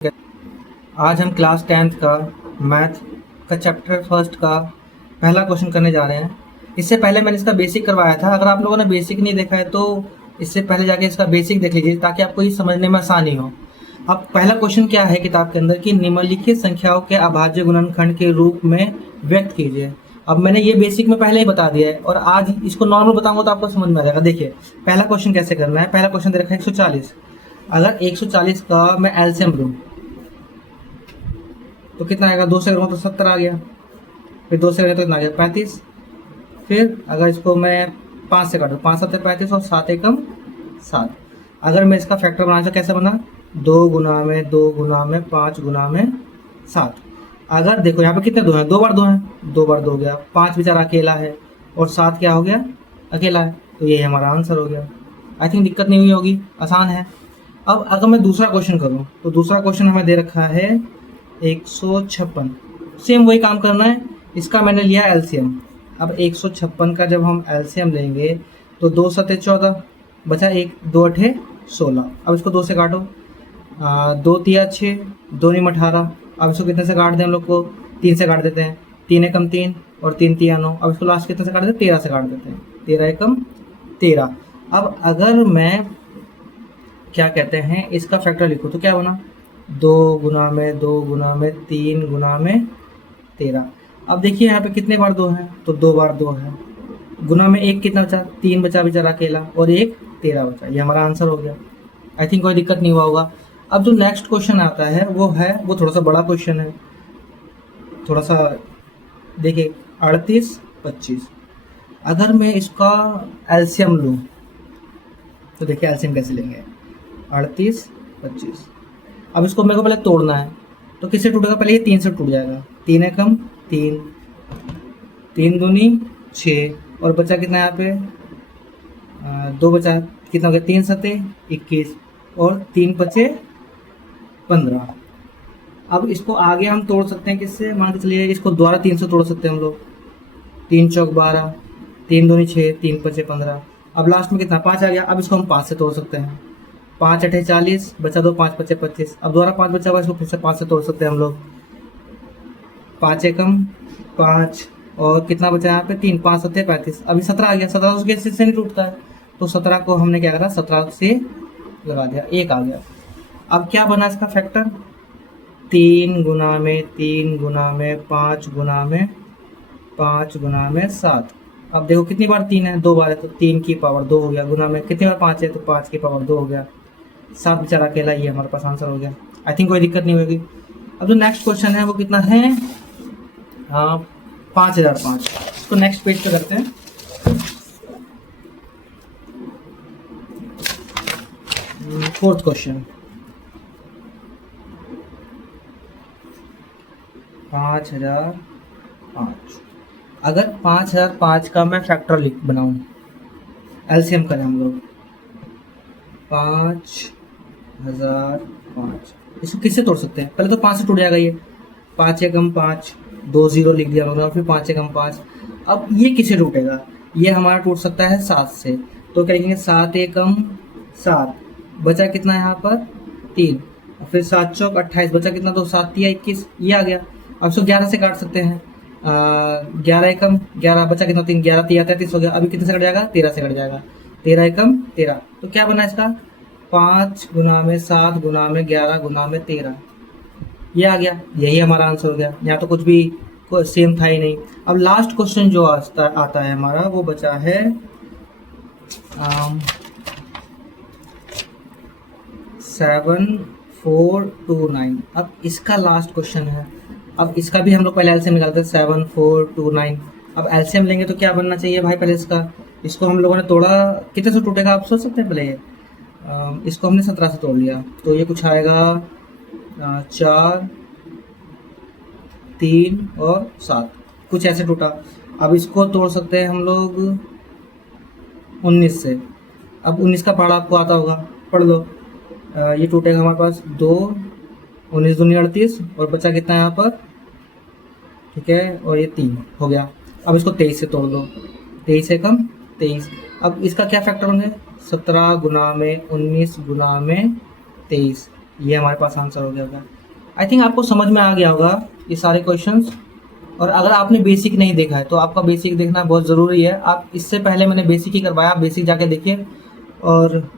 आज हम class 10th का मैथ का चैप्टर फर्स्ट का पहला क्वेश्चन करने जा रहे हैं। इससे पहले मैंने इसका बेसिक करवाया था। अगर आप लोगों ने बेसिक नहीं देखा है तो इससे पहले जाके इसका बेसिक देख लीजिए ताकि आपको ये समझने में आसानी हो। अब पहला क्वेश्चन क्या है किताब के अंदर कि निम्नलिखित संख्याओं के अभाज्य गुणनखंड के रूप में व्यक्त कीजिए। अब मैंने ये बेसिक में पहले ही बता दिया है और आज इसको नॉर्मल बताऊंगा तो आपको समझ में आ जाएगा। देखिए पहला क्वेश्चन कैसे करना है। पहला क्वेश्चन दे रखा है 140। अगर 140 का मैं एलसीएम लूँ तो कितना आएगा, 2 से करूँगा तो 70 आ गया, फिर 2 से करें तो कितना आ गया 35। फिर अगर इसको मैं 5 से काटूँ, 5 7 35 और 7 एकम 7। अगर मैं इसका फैक्टर बनाना तो कैसे बना, 2 गुना में 2 गुना में 5 गुना में 7। अगर देखो यहाँ पे कितने 2 हैं, 2 बार 2 हैं, 2 बार 2 हो गया, 5 बेचारा अकेला है और 7 क्या हो गया, अकेला है। तो ये हमारा आंसर हो गया। आई थिंक दिक्कत नहीं हुई होगी, आसान है। अब अगर मैं दूसरा क्वेश्चन करूँ तो दूसरा क्वेश्चन हमें दे रखा है 156। सेम वही काम करना है। इसका मैंने लिया एलसीएम। अब 156 का जब हम एलसीएम लेंगे तो 2 सते 14 बचा, 1 2 अठे 16। अब इसको 2 से काटो, 2 तिया 6, 2 नीम 18। अब इसको कितने से काट दें हम लोग को, 3 से काट देते हैं। 3 एकम 3 और 3 तिया 9। अब इसको लास्ट कितने से काट देते हैं, 13 से काट देते हैं। 13 एकम 13। अब अगर मैं क्या कहते हैं इसका फैक्टर लिखूँ तो क्या बना, 2 गुना में 2 गुना में 3 गुना में 13। अब देखिए यहाँ पे कितने बार 2 हैं तो 2 बार 2 है। गुना में 1 कितना बचा, 3 बचा बेचारा अकेला और 1 13 बचा। ये हमारा आंसर हो गया। आई थिंक कोई दिक्कत नहीं हुआ होगा। अब जो नेक्स्ट क्वेश्चन आता है वो थोड़ा सा बड़ा क्वेश्चन है। थोड़ा सा देखिए 38 25। अगर मैं इसका एलसीएम लूँ तो देखिए एलसीएम कैसे लेंगे, 38 25। अब इसको मेरे को पहले तोड़ना है तो किससे टूटेगा, पहले ये 3 से टूट जाएगा। 3 एकम 3, 3 दूनी 6 और बचा कितना यहाँ पे, 2 बचा, कितना हो गया, 3 सते 21 और 3 बचे 15। अब इसको आगे हम तोड़ सकते हैं किससे, मान के चलिए इसको द्वारा 3 से तोड़ सकते हैं हम लोग। 3 चौक 12, 3 दूनी 6, 3 बचे 15। अब लास्ट में कितना 5 आ गया। अब इसको हम 5 से तोड़ सकते हैं। 5 अठे 40 बचा 2, 5 बचे 25। अब दोबारा 5 बचा हुआ, इसको फिर से 5 से तोड़ सकते हैं हम लोग। 5 एकम 5 और कितना बचा यहाँ पे 3, 5 सत्ते 35। अभी 17 आ गया। 17 उसके से नहीं टूटता है तो 17 को हमने क्या करा, 17 से लगा दिया, 1 आ गया। अब क्या बना इसका फैक्टर, 3 गुना में 3 गुना में 5 गुना में 5 गुना में 7। अब देखो कितनी बार 3 है, 2 बार है तो 3 की पावर 2 हो गया। गुना में कितनी बार 5 है तो 5 की पावर 2 हो गया। 7 बेचारा अकेला, ये हमारे पास आंसर हो गया। आई थिंक कोई दिक्कत नहीं होगी। अब जो नेक्स्ट क्वेश्चन है वो कितना है, 5005। इसको नेक्स्ट पेज पे करते हैं। Fourth question 5005। अगर 5005 का मैं फैक्टर बनाऊं, एलसीएम करें हम लोग 5005। इसको किससे तोड़ सकते हैं, पहले तो 5 से टूट जाएगा ये। 5 एकम 5, 2 0 लिख दिया और फिर 5 एकम 5। अब ये किससे टूटेगा, ये हमारा टूट सकता है 7 से। तो क्या लिखेंगे, 7 एकम 7। बचा कितना यहाँ पर 3 और फिर 7 चौक 28 बचा कितना, तो 7 तिया 21, ये आ गया। अब इसको 11 से काट सकते हैं। 11 एकम 11 बचा कितना 3, 11 तिया 33 हो गया। अभी कितने से कट जाएगा, 13 से कट जाएगा। 13 एकम 13। तो क्या बना इसका, 5 गुना में 7 गुना में 11 गुना में 13, ये आ गया। यही हमारा आंसर हो गया। यहाँ तो कुछ भी सेम था ही नहीं। अब लास्ट क्वेश्चन जो आता है हमारा वो बचा है 7429। अब इसका लास्ट क्वेश्चन है। अब इसका भी हम लोग पहले एलसीएम निकालते हैं, 7429। अब एलसीएम लेंगे तो क्या बनना चाहिए भाई, पहले इसको हम लोगों ने तोड़ा, कितने से टूटेगा आप सोच सकते हैं पहले ये। इसको हमने 17 से तोड़ लिया तो ये कुछ आएगा 4 3 और 7, कुछ ऐसे टूटा। अब इसको तोड़ सकते हैं हम लोग 19 से। अब 19 का पहाड़ा आपको आता होगा, पढ़ लो। ये टूटेगा हमारे पास 2, 19 दूनी 38 और बचा कितना यहाँ पर, ठीक है, और ये 3 हो गया। अब इसको 23 से तोड़ लो, 23 एकम 23। अब इसका क्या फैक्टर होंगे, 17 गुना में 19 गुना में 23 ये हमारे पास आंसर हो गया होगा। आई थिंक आपको समझ में आ गया होगा ये सारे क्वेश्चंस। और अगर आपने बेसिक नहीं देखा है तो आपका बेसिक देखना बहुत ज़रूरी है। आप इससे पहले मैंने बेसिक ही करवाया, आप बेसिक जाके देखिए और